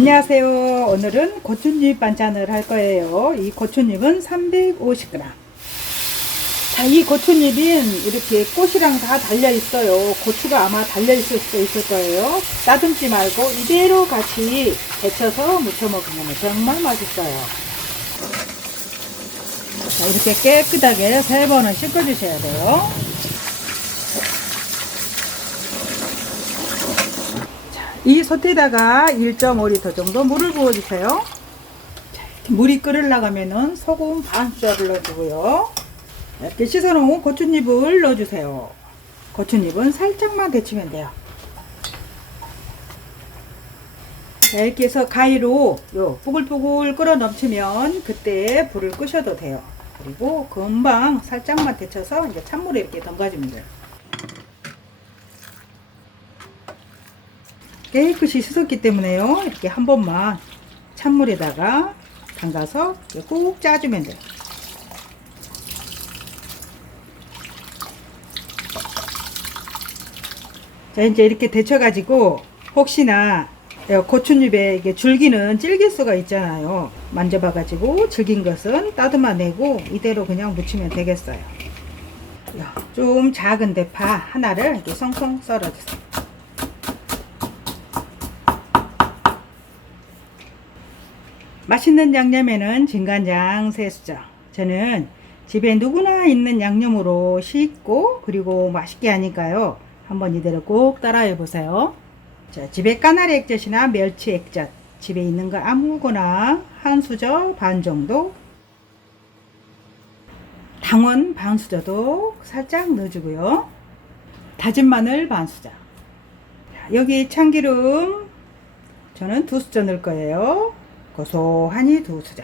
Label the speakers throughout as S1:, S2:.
S1: 안녕하세요. 오늘은 고추잎 반찬을 할 거예요. 이 고추잎은 350g. 자, 이 고추잎은 이렇게 꽃이랑 다 달려 있어요. 고추가 아마 달려 있을 수도 있을 거예요. 따듬지 말고 이대로 같이 데쳐서 무쳐 먹으면 정말 맛있어요. 자, 이렇게 깨끗하게 세 번은 씻어 주셔야 돼요. 이 솥에다가 1.5리터 정도 물을 부어주세요. 자, 이렇게 물이 끓으려면은 소금 반 숟가락을 넣어주고요. 이렇게 씻어놓은 고추잎을 넣어주세요. 고추잎은 살짝만 데치면 돼요. 자, 이렇게 해서 가위로 요 뽀글뽀글 끓어 넘치면 그때 불을 끄셔도 돼요. 그리고 금방 살짝만 데쳐서 이제 찬물에 이렇게 담가주면 돼요. 깨끗이 씻었기 때문에요. 이렇게 한 번만 찬물에다가 담가서 꾹 짜주면 돼요. 자, 이제 이렇게 데쳐가지고 혹시나 고추잎에 이게 줄기는 질길 수가 있잖아요. 만져봐가지고 질긴 것은 따듬어내고 이대로 그냥 묻히면 되겠어요. 좀 작은 대파 하나를 이렇게 성성 썰어주세요. 맛있는 양념에는 진간장 세수죠. 저는 집에 누구나 있는 양념으로 쉽고 그리고 맛있게 하니까요. 한번 이대로 꼭 따라해 보세요. 자, 집에 까나리 액젓이나 멸치 액젓 집에 있는 거 아무거나 한 수저 반 정도 당원 반 수저도 살짝 넣어주고요. 다진 마늘 반 수저. 여기 참기름 저는 두 수저 넣을 거예요. 고소하니 두 수저.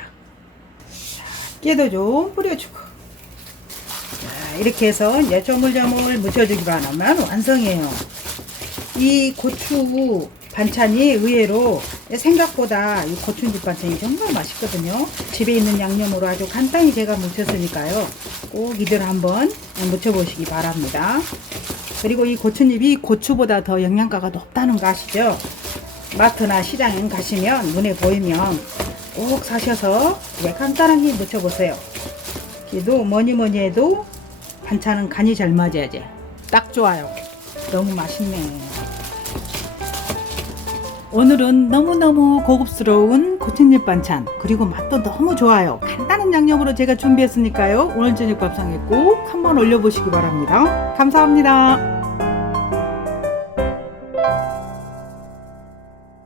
S1: 깨도 좀 뿌려주고. 자, 이렇게 해서 이제 조물조물 묻혀주기만 하면 완성이에요. 이 고추 반찬이 의외로 생각보다 이 고추잎 반찬이 정말 맛있거든요. 집에 있는 양념으로 아주 간단히 제가 묻혔으니까요. 꼭 이대로 한번 묻혀보시기 바랍니다. 그리고 이 고추잎이 고추보다 더 영양가가 높다는 거 아시죠? 마트나 시장에 가시면 눈에 보이면 꼭 사셔서 이제 간단하게 무쳐보세요. 그래도 뭐니 뭐니 해도 반찬은 간이 잘 맞아야지. 딱 좋아요. 너무 맛있네. 오늘은 너무너무 고급스러운 고추잎 반찬 그리고 맛도 너무 좋아요. 간단한 양념으로 제가 준비했으니까요. 오늘 저녁 밥상에 꼭 한번 올려보시기 바랍니다. 감사합니다.